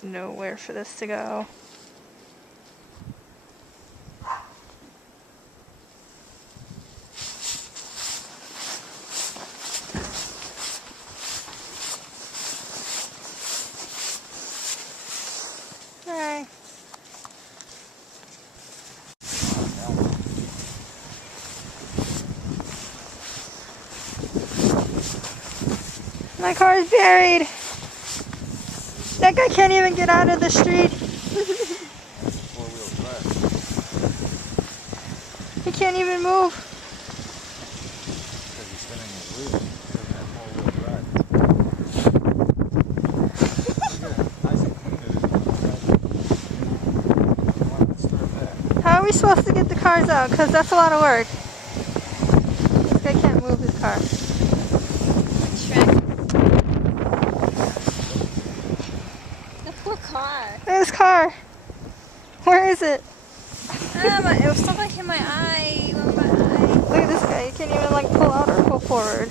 There's nowhere for this to go. Alright. My car is buried. That guy can't even get out of the street. He can't even move. How are we supposed to get the cars out? Because that's a lot of work. This guy can't move his car. The poor car. His car. Where is it? It was stuck like in my eye. Look Look at this guy. He can't even like pull out or pull forward.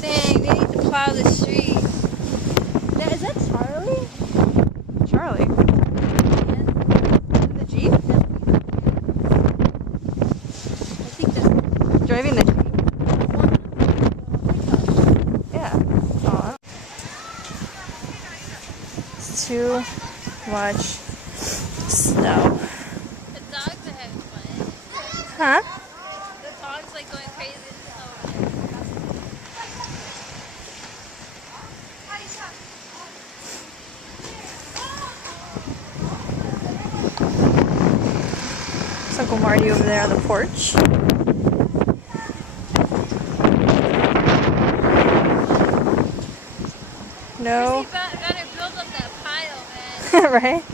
Dang, they need to plow the street. Is that Charlie? Charlie? The Jeep? I think that's Driving the Jeep? Yeah. Aw. It's too much snow. the dogs are having fun. Huh? The dog's like going crazy. It's Uncle Marty over there on the porch. No. Gotta build up that pile, man. Right?